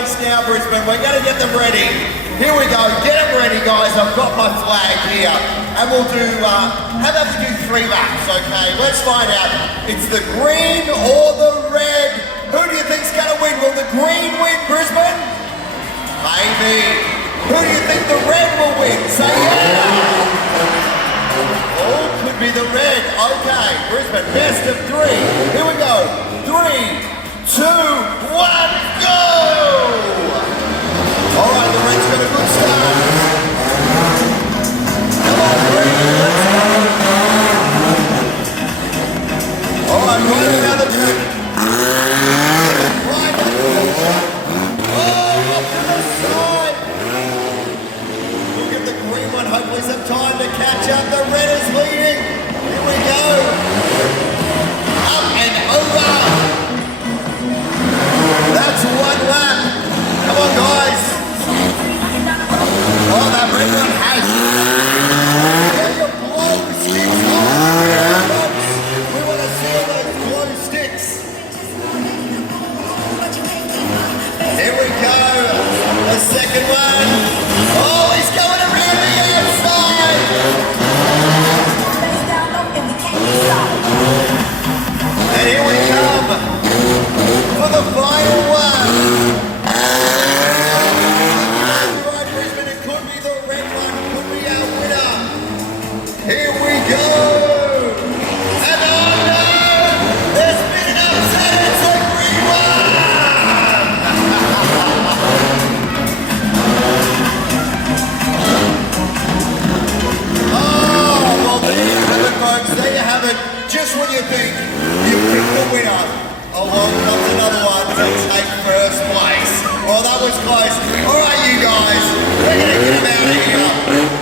race now, Brisbane. We're going to get them ready. Here we go. Get them ready, guys. I've got my flag here. And we'll do, how about we do 3 laps, okay? Let's find out. It's the green or the red. Who do you think's going to win? Will the green win, Brisbane? Maybe. Who do you think the red will win? Say yeah! Oh, could be the red. Okay, Brisbane, best of 3. Here we go. 3, 2, 1, go! All right, the red's got a good start. Come on, green, let's go. All right, right another turn. Right up to the side. Oh, up to the side. We'll give the green one hopefully some time to catch up. The red is leading. Here we go. Up and over. That's 1 lap. Come on, guys. Oh, that red one has. Get your glow sticks on. We want to see all those glow sticks. Here we go. The second one. Oh, he's going around the outside. And here we come for the final one. Right, Brisbane, it could be the red one, could be our winner. Here we go. And oh no, there's been an upset, it's the green one. Oh, well there you have it, folks, there you have it. Just when you think you picked the winner, along comes another one to take first place. Well, that was close. All right, you guys, we're going to get them out of here.